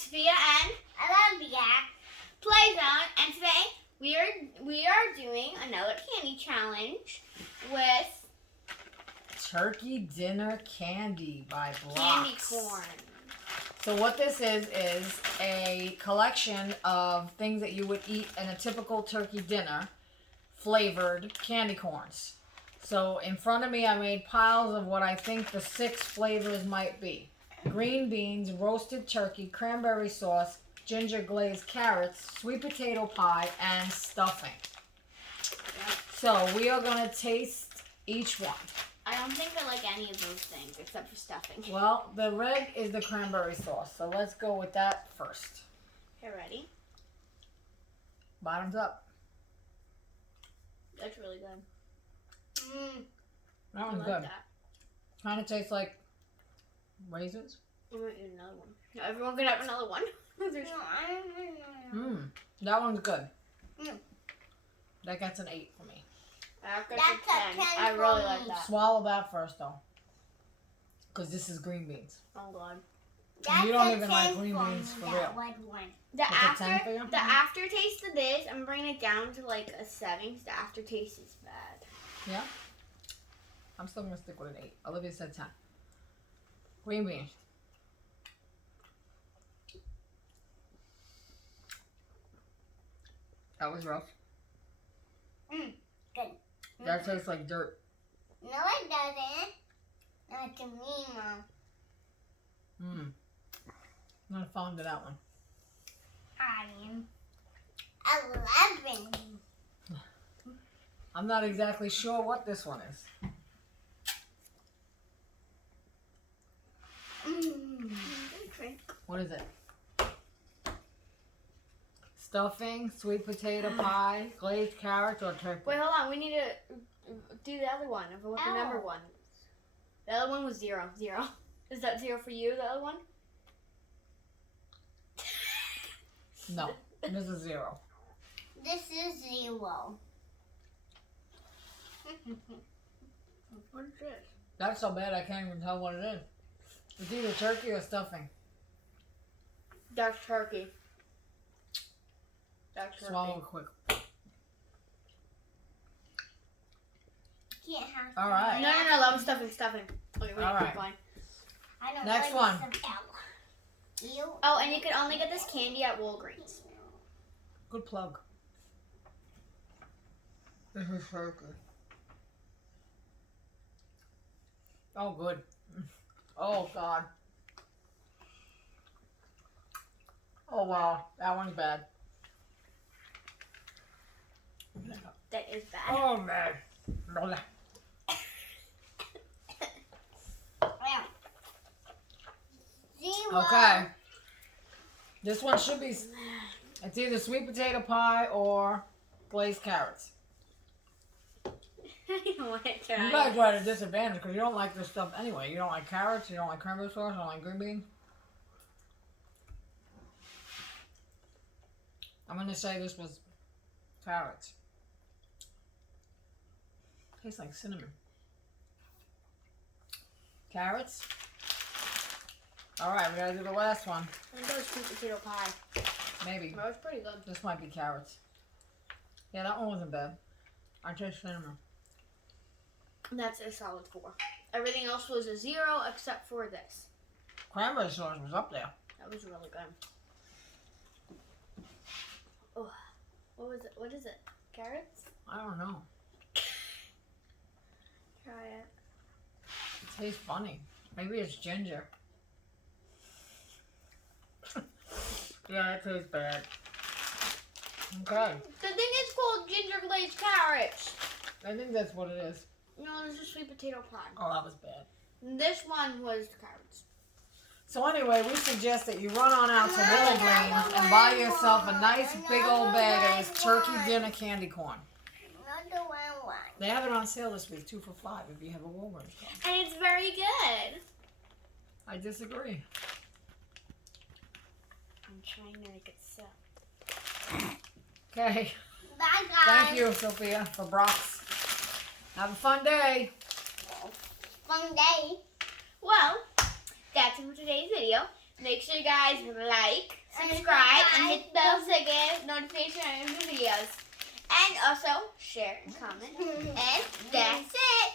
Sophia and Olivia. Play Zone, and today we are doing another candy challenge with Turkey Dinner Candy by Blox. candy corn. So what this is a collection of things that you would eat in a typical turkey dinner, flavored candy corns. So in front of me I made piles of what I think the 6 flavors might be. Green beans, roasted turkey, cranberry sauce, ginger glazed carrots, sweet potato pie, and stuffing. So we are going to taste each one. I don't think I like any of those things except for stuffing. Well, the red is the cranberry sauce, so let's go with that first. Okay, ready? Bottoms up. That's really good. That I one's like good. that. Kind of tastes like raisins. I'm gonna eat another one. No, everyone could have another one. That one's good. Mm. That gets an 8 for me. That's a That's a 10. 10 I really for like me. that. Swallow that first, though. Because this is green beans. Oh god. That's You don't a even like 10 green for beans me, for that real. red one. The It's a 10 for you? aftertaste of this, I'm bringing it down to like a 7 because the aftertaste is bad. Yeah? I'm still going to stick with an 8. Olivia said 10. Green beans. That was rough. Good. That tastes like dirt. No, it doesn't. Not to me, Mom. I'm not fond of that one. I am 11. I'm not exactly sure what this one is. What is it? Stuffing, sweet potato pie, glazed carrots, or turkey? Wait, hold on. We need to do the other one. I forgot the number Oh. one. The other one was 0. 0. Is that 0 for you, the other one? No, this is 0. This is 0. What is this? That's so bad I can't even tell what it is. It's either turkey or stuffing. That's turkey. That's turkey. Swallow it quick. Can't have All right. No, that was stuffing. Okay, wait, All right. keep going. I don't Next know one. what it's about. Ew. Oh, and you can only get this candy at Walgreens. Good plug. This is turkey. Oh, good. Oh, God. Oh, wow. That one's bad. That is bad. Oh, man. Yeah. 0. Okay. This one should be, it's either sweet potato pie or glazed carrots. I don't want to You try. guys are at a disadvantage because you don't like this stuff anyway. You don't like carrots, you don't like cranberry sauce, you don't like green beans. I'm going to say this was carrots. Tastes like cinnamon. Carrots. All right, we got to do the last one. I think that was sweet potato pie. Maybe. That was pretty good. This might be carrots. Yeah, that one wasn't bad. I taste cinnamon. That's a solid 4. Everything else was a 0 except for this. Cranberry sauce was up there. That was really good. Oh, what was it? What is it? Carrots? I don't know. Try it. It tastes funny. Maybe it's ginger. Yeah, it tastes bad. Okay. The thing is called ginger glazed carrots. I think that's what it is. No, this is sweet potato pie. Oh, that was bad. This one was carrots. So anyway, we suggest that you run on out to Walgreens and buy yourself a nice big old bag of this turkey dinner candy corn. Another one. They have it on sale this week, 2 for $5 if you have a Walgreens card. And it's very good. I disagree. I'm trying to make it so. Okay. Bye, guys. Thank you, Sophia, for Blox. Have a fun day. Fun day. Well, that's it for today's video. Make sure you guys like, subscribe, and hit the bell to get notification on new videos. And also share and comment. And that's it.